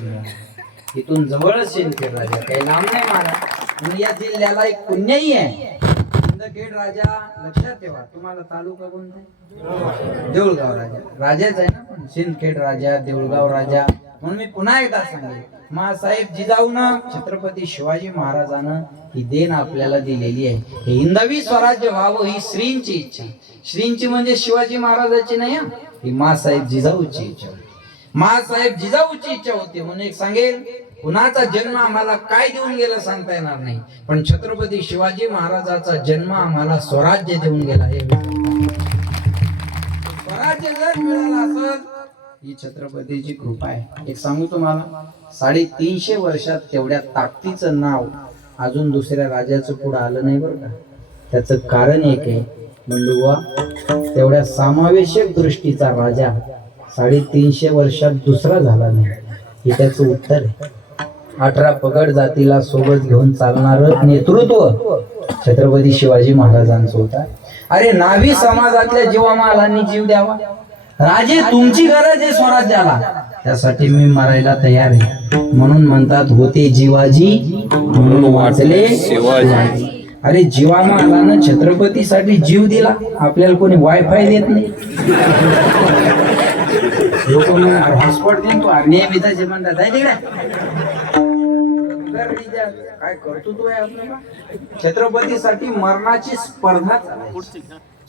म्हणजे इथून जवळच सिंदखेड राजा, काही लांब नाही महाराज. म्हणून या जिल्ह्याला एक पुण्यही आहे सिंदखेड राजा. लक्षात ठेवा. तुम्हाला तालुका कोणता आहे? देऊळगाव राजा. राजाच आहे ना, पण सिंदखेड राजा, देऊळगाव राजा. म्हणून मी पुन्हा एकदा सांगेन, मासाहेब जिजाऊनं छत्रपती शिवाजी महाराजांना ही देण आपल्याला दिलेली आहे. हे हिंदवी स्वराज्य व्हावं ही श्रींची इच्छा. श्रींची म्हणजे शिवाजी महाराजाची नाही, ही मासाहेब जिजाऊची इच्छा. मासाहेब जिजाऊची इच्छा होती. म्हणून एक सांगेल, कुणाचा जन्म आम्हाला काय देऊन गेला सांगता येणार नाही, पण छत्रपती शिवाजी महाराजाचा जन्म आम्हाला स्वराज्य देऊन गेला. हे स्वराज्य जर मिळालं असं ही छत्रपतीची कृपा आहे. एक सांगू तुम्हाला, 350 वर्षात तेवढ्या ताकदीचं नाव अजून दुसऱ्या राजाचं पुढे आलं नाही बरं का. त्याचं कारण एक आहे, बंडुबा, तेवढ्या समावेशक दृष्टीचा राजा 350 वर्षात दुसरा झाला नाही. हे त्याचं उत्तर आहे. 18 पगड जातीला सोबत घेऊन चालणारं नेतृत्व छत्रपती शिवाजी महाराजांचं होतं. अरे नावी समाजातल्या जीवामालांनी जीव द्यावा. राजे तुमची गरज आहे स्वराज्याला, त्यासाठी मी मरायला तयार आहे. म्हणून म्हणतात, होते जीवाजी म्हणून वाचले शिवाजी. अरे जीवामालानं छत्रपतीसाठी जीव दिला. आपल्याला कोणी वायफाय देत नाही. लोक हॉटस्पॉट देईन तू नियमिताचे म्हणतात आहे तिकडे काय करतो तू आपल्याला. छत्रपतीसाठी मरणाची स्पर्धा चालायची.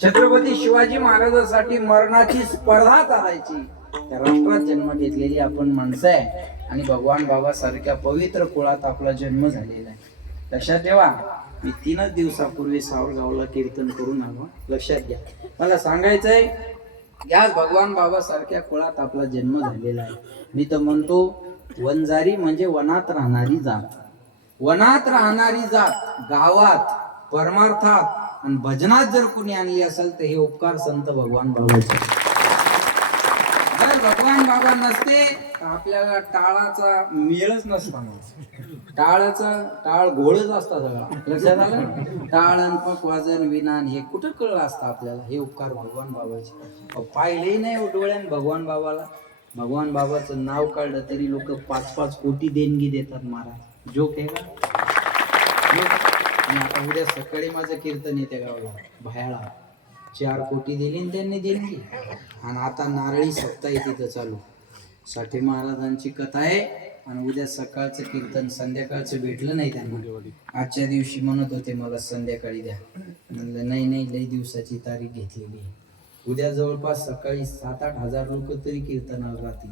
छत्रपती शिवाजी महाराजांसाठी मरणाची स्पर्धा चालायची. त्या राष्ट्रात जन्म घेतलेली आपण माणसं आहे आणि भगवान बाबा सारख्या पवित्र कुळात आपला जन्म झालेला आहे. लक्षात ठेवा, मी 3 दिवसापूर्वी सावरगावला कीर्तन करून आलो. लक्षात घ्या. मला सांगायचंय, याच भगवान बाबा सारख्या कुळात आपला जन्म झालेला आहे. मी तर म्हणतो, वनजारी म्हणजे वनात राहणारी जात. वनात राहणारी जात गावात परमार्थात आणि भजनात जर कुणी आणली असेल तर हे उपकार संत भगवान बाबाचे. जर भगवान बाबा नसते तर आपल्याला टाळाचा मेळच नसता. टाळ घोळच असता सगळा. लक्षात आलं. टाळण पकवाजन विनान हे कुठं कळलं असतं आपल्याला. हे उपकार भगवान बाबाचे. पाहिलेही नाही डोळ्यान भगवान बाबाला. भगवान बाबाचं नाव काढलं तरी लोक 5-5 कोटी देणगी देतात महाराज. जोक आहे का? आणि आता उद्या सकाळी माझं कीर्तन येते गावाला भायाळा. 4 कोटी दिली त्यांनी देणगी. आणि आता नारळी सप्ताह तिथं चालू. साठी महाराजांची कथा आहे. आणि उद्या सकाळचं कीर्तन संध्याकाळचं भेटलं नाही त्यांना. आजच्या दिवशी म्हणत होते मला संध्याकाळी द्या. म्हणलं नाही लई दिवसाची तारीख घेतलेली आहे. उद्या जवळपास सकाळी 7-8 हजार लोक तरी कीर्तनाला राहतील.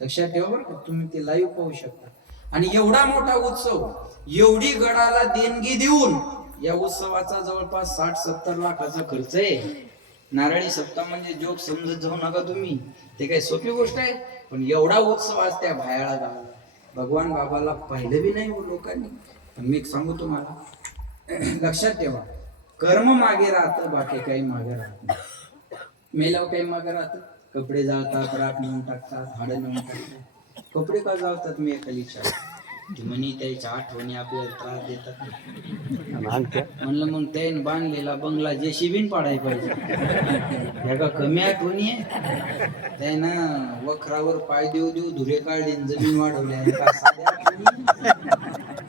लक्षात ठेवा बरं का. तुम्ही ते लाईव्ह पाहू शकता. आणि एवढा मोठा उत्सव, एवढी गडाला देणगी देऊन या उत्सवाचा जवळपास 60-70 लाखाचा खर्च आहे. नारळी सप्ताह म्हणजे जोक समजत जाऊ नका तुम्ही. ते काही सोपी गोष्ट आहे. पण एवढा उत्सव आज त्या भायाळा गावाला. भगवान बाबाला पाहिलं बी नाही लोकांनी. पण मी सांगू तुम्हाला, लक्षात ठेवा, कर्म मागे राहतं, बाकी काही मागे राहत नाही. मेल्यावर काही मागे राहतं. कपडे जाळतात, राख नेऊन टाकतात, हाडं नेऊन टाकतात. कपडे का जाळतात मी एका विचार म्हणी त्याच्या आठवणी आपल्याला त्रास देतात. म्हणलं मग त्याने बांधलेला बंगला जेसीबीन पाडायला पाहिजे. ह्या का कमी आठवणी आहे. त्यानं वखरावर पाय देऊ धुरे काढले, जमीन वाढवल्या.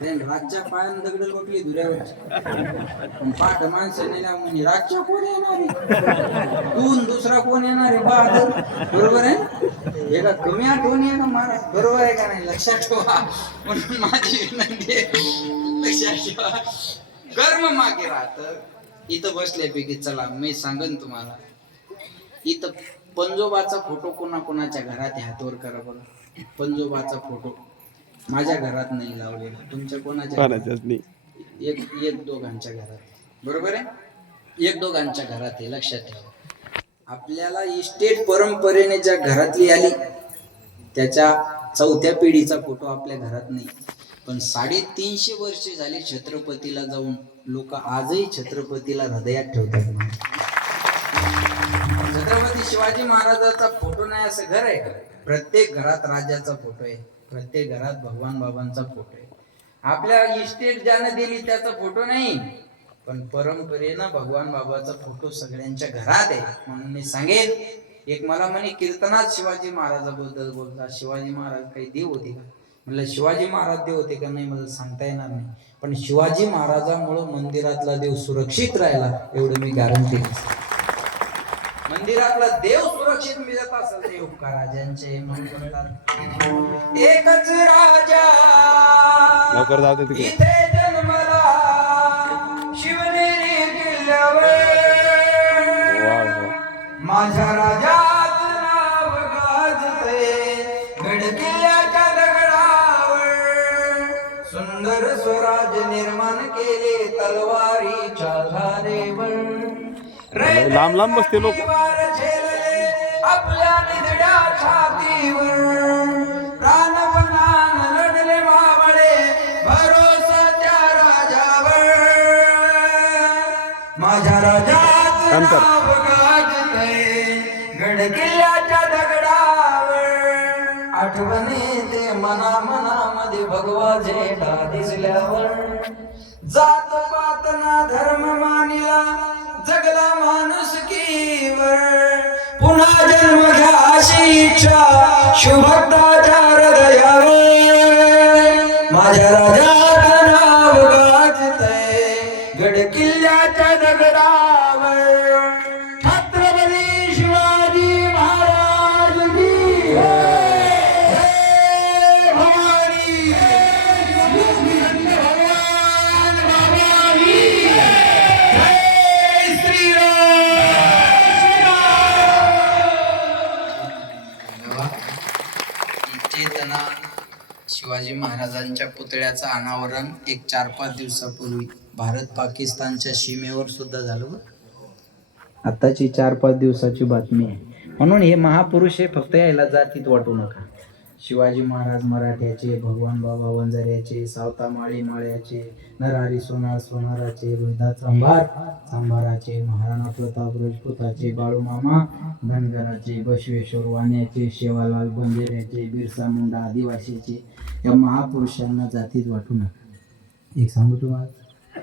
रातच्या पायानं दगड लोटली धुऱ्यावर. पाठ माणसं नेल्या म्हणजे रातच्या कोण येणार तून दुसरा कोण येणार आहे बहादर. बरोबर आहे. एका कमी आठवणी आहे ना महाराज. बरोबर आहे का नाही. लक्षात ठेवा. म्हणून माझी विनंती लक्षात ठेवा, कर्म मागे राहत. इथं बसल्यापैकी चला मी सांगन तुम्हाला, इथं पंजोबाचा फोटो कोणाच्या घरात आहे हातवर करा बघा. पंजोबाचा फोटो माझ्या घरात नाही लावलेला. तुमच्या कोणाच्या? एक दोघांच्या घरात. बरोबर आहे. 1-2 घरात आहे. लक्षात ठेवा. आपल्याला इस्टेट परंपरेने ज्या घरातली आली त्याच्या 4थ्या पिढीचा फोटो आपल्या घरात नाही. पण 350 वर्षे झाली छत्रपतीला जाऊन लोक आजही छत्रपतीला हृदयात ठेवतात. छत्रपती शिवाजी महाराजांचा फोटो नाही असं घर आहे. प्रत्येक घरात राजाचा फोटो आहे. प्रत्येक घरात भगवान बाबांचा फोटो आहे. आपल्या इस्टेट ज्याने दिली त्याचा फोटो नाही, पण परंपरेनं भगवान बाबाचा फोटो सगळ्यांच्या घरात आहे. म्हणून मी सांगेन, एक मला म्हणे कीर्तनात शिवाजी महाराजाबद्दल बोलतात, शिवाजी महाराज काही देव होते का? म्हणलं शिवाजी महाराज देव होते का? नाही, मला सांगता येणार नाही, पण शिवाजी महाराजांमुळे मंदिरातला देव सुरक्षित राहिला एवढं मी गॅरंटी देतो. मंदिरातला देव सुरक्षित मिळत असेल ते उपकार राजांचे म्हणून म्हणतात एकच राजा लवकर जाऊ दे तिकडे. इथे जन्मला शिवनेरी किल्ल्यावर माझ्या राजाचं नाव गाजते गड किल्ल्याच्या दगडावर सुंदर स्वराज निर्माण केले तलवारीच्या धारेवर लांब लांब बसते लोक आपल्या निधड्या छातीवर प्राणपणान लढले मावळे भरोसा त्या राजावर माझ्या राजाचं नाव गाजतंय गड किल्ल्याच्या दगडावर आठवणी ते मना मनामध्ये भगवा झेंडा दिसल्यावर जात पात ना धर्म मानिला जगला माणुसकीवर पुन्हा जन्म घ्या अशी इच्छा शुभक्ताच्या हृदयावर माझ्या राजाचं नाव गाजतंय गड किल्ल्याच्या दगडावर छत्रपती शिवाजी महाराज की जय भवानी भगवान बाबा की जय चेतना शिवाजी महाराजांच्या पुतळ्याचं अनावरण एक 4-5 दिवसापूर्वी भारत पाकिस्तानच्या सीमेवर सुद्धा झालं. आताची 4-5 दिवसाची बातमी आहे. म्हणून हे महापुरुष हे फक्त यायला जातीत वाटू नका. शिवाजी महाराज मराठ्याचे, भगवान बाबा वंजाऱ्याचे, सावता माळी माळ्याचे, नरहरी सोनार सोनाराचे, रोहिदास चांभाराचे, महाराणा प्रताप राजपुताचे, बाळूमामा धनगराचे, बसवेश्वर वाण्याचे, शेवालाल बंजाऱ्याचे, बिरसा मुंडा आदिवासीचे, या महापुरुषांना जातीत वाटू नका. एक सांगू तुम्हाला,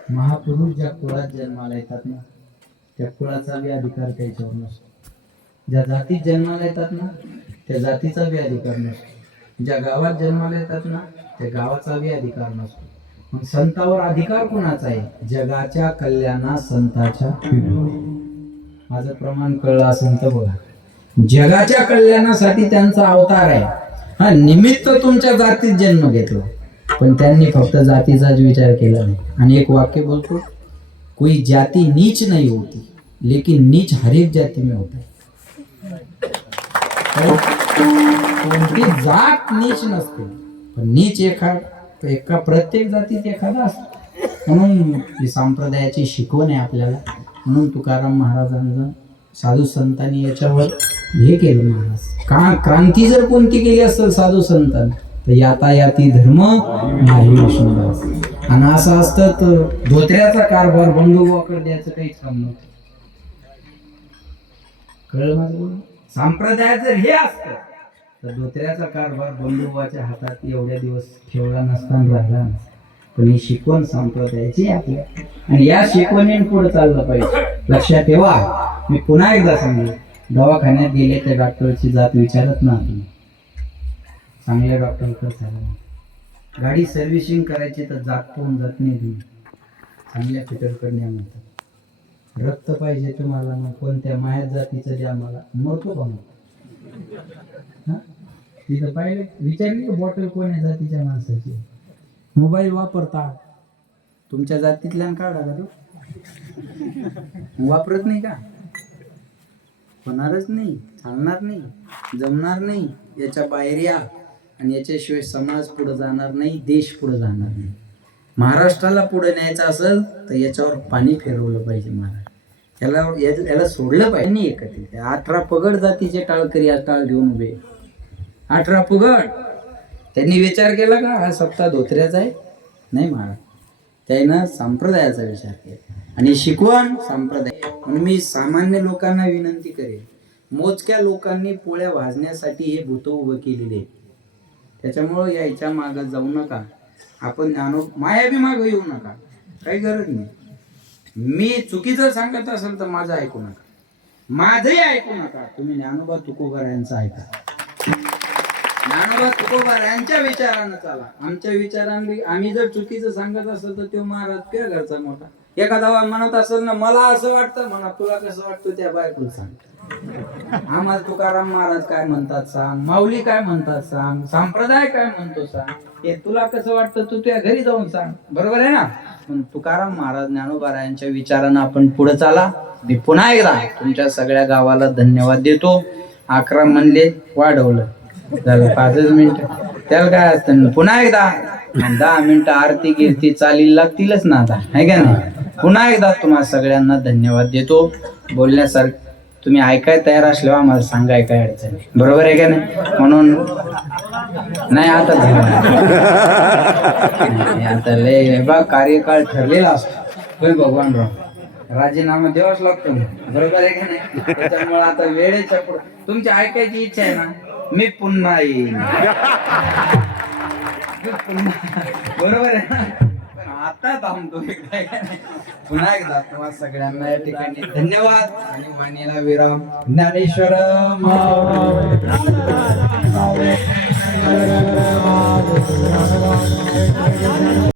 महापुरुष ज्या कुळात जन्माला येतात ना त्या कुळाचा बी अधिकार त्याच्यावर नसतो. ज्या जातीत जन्माला येतात ना त्या जातीचा बी अधिकार नसतो. ज्या गावात जन्माला येतात ना त्या गावाचा बी अधिकार नसतो. मग संतावर अधिकार कुणाचा आहे? जगाच्या कल्याणा संताच्या. माझं प्रमाण कळलं असेल तर बघा, जगाच्या कल्याणासाठी त्यांचा अवतार आहे. हा निमित्त तुमच्या जातीत जन्म घेतला, पण त्यांनी फक्त जातीचाच विचार केला नाही. आणि एक वाक्य बोलतो, कोई जाती नीच नहीं होती लेकिन नीच हर एक जाती में होता है. कोणती जात नीच नसते, पण नीच एका प्रत्येक जातीत एखादा असतो. म्हणून ही संप्रदायाची शिकवण आहे आपल्याला. म्हणून तुकाराम महाराजांना साधू संतांनी याच्यावर हे केलं. महाराज क्रांती जर कोणती केली असेल साधू संतांनी तर यातायाती धर्म नाही विष्णुदास. आणि असं असतं तर धोत्र्याचा कारभार बंडोबाकडे द्यायचं काहीच काम नव्हतं. कळलं माझं बोलणं? संप्रदाय जर हे असतं तर धोत्र्याचा कारभार बंडोबाच्या हातात एवढ्या दिवस ठेवला नसताना राहिला नसता. पण ही शिकवण संप्रदायाची आपल्या, आणि या शिकवणीने पुढे चाललं पाहिजे. लक्षात ठेवा, मी पुन्हा एकदा सांगेन, दवाखान्यात गेले तर डॉक्टरची जात विचारत ना तुम्ही, चांगल्या डॉक्टरकडे चालला. गाडी सर्व्हिसिंग करायची तर जात पाहून जात नाही तुम्ही, चांगल्या फिटरकडे न्या म्हणतात. रक्त पाहिजे तुम्हाला मग कोणत्या मायात जातीचं द्या, मला मरतो का मग? तिथं पाहिजे विचारली का बॉटल कोण्या जातीच्या माणसाची? मोबाईल वापरता तुमच्या जातीतल्या काढा का तो? वापरत नाही का? होणारच नाही, चालणार नाही, जमणार नाही. याच्या बाहेर या, आणि याच्याशिवाय समाज पुढे जाणार नाही, देश पुढे जाणार नाही. महाराष्ट्राला पुढे न्यायचं असेल तर याच्यावर पाणी फिरवलं पाहिजे. महाराज याला सोडलं पाहिजे. नाही एकत्रित 18 पगड जातीचे टाळकरी आज टाळ घेऊन उभे. 18 पगड त्यांनी विचार केला का हा सप्ताह धोत्र्याचा आहे? नाही महाराज, त्यानं संप्रदायाचा विचार केला. आणि शिकवण संप्रदाय. म्हणून मी सामान्य लोकांना विनंती करेन, मोजक्या लोकांनी पोळ्या भाजण्यासाठी हे भूत उभं केलेले. त्याच्यामुळं यायच्या मागं जाऊ नका. आपण माया बी मागं येऊ नका, काही गरज नाही. मी चुकीचं सांगत असेल तर माझं ऐकू नका. माझंही ऐकू नका, तुम्ही ज्ञानोबा तुकोबारायांचं ऐका. ज्ञानोबा तुकोबारायांच्या विचारानं चाला. आमच्या विचारांनी आम्ही जर चुकीचं सांगत असेल तर तो महाराज काय घरचा मोठा. एखादा म्हणत असेल ना मला असं वाटतं, म्हणा तुला कसं वाटतं त्या बायकोला सांग. आम्हाला तुकाराम महाराज काय म्हणतात सांग, माऊली काय म्हणतात सांग, संप्रदाय काय म्हणतो सांग, हे तुला कसं वाटतं तू तुझ्या घरी जाऊन सांग. बरोबर आहे ना. पण तुकाराम महाराज ज्ञानोबारायांच्या विचारानं आपण पुढे चाला. मी पुन्हा एकदा तुमच्या सगळ्या गावाला धन्यवाद देतो. 11 म्हणले वाढवलं झालं 5 मिनिट, त्याला काय असतं. पुन्हा एकदा 10 मिनिटं आरती कीर्ती चाली लागतीलच ना आता, आहे का नाही. पुन्हा एकदा तुम्हाला सगळ्यांना धन्यवाद देतो. बोलण्यासारखं तुम्ही ऐकाय तयार असल्यावर आम्हाला सांगाय काय अडचण, बरोबर आहे का नाही. म्हणून नाही आता आता लय बा कार्यकाळ ठरलेला असतो भगवानराव. राजीनामा द्यावाच लागतो, बरोबर आहे का नाही. त्याच्यामुळे आता वेळेच्या पुढे तुमची ऐकायची इच्छा आहे ना, मी पुन्हा येईन. बरोबर आहे ना. पण आता थांबतो पुन्हा एकदा तुम्हाला सगळ्यांना या ठिकाणी धन्यवाद आणि वाणीला विराम. ज्ञानेश्वर